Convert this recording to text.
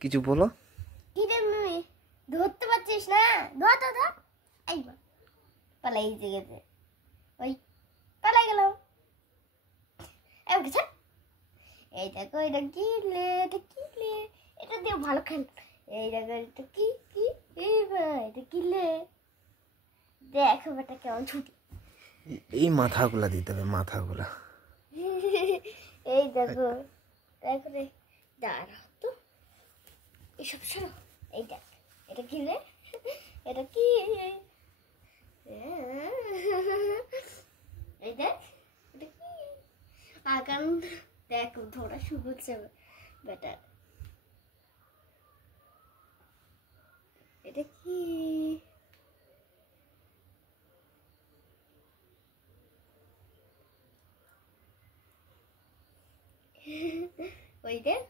কিছু বলো। কি রে মিমি, ধরতে পারছিস না? ধর ধর ধর। এই বা, পালাই গেছে। ওই পালাই গেলাম। এই উঠে ছাড়। এই দেখো, এটা কিনলে, এটা কিনলে, এটা দিয়ে ভালো খেল। এই দেখো, এটা কি কি, এই ভাই এটা কিনলে, দেখো বেটা কেমন ছুটি। এই মাথাগুলা দিতে হবে, মাথাগুলা। এই দেখো, দেখো রে, দাঁড়া তো, এসব শোনো। এই দেখ, এটা কি রে, এটা কি, এই দেখ, এটা কি, আগান, দেখ ধরা শুরু হচ্ছে বেটা। এটা কি, ওই দেখ,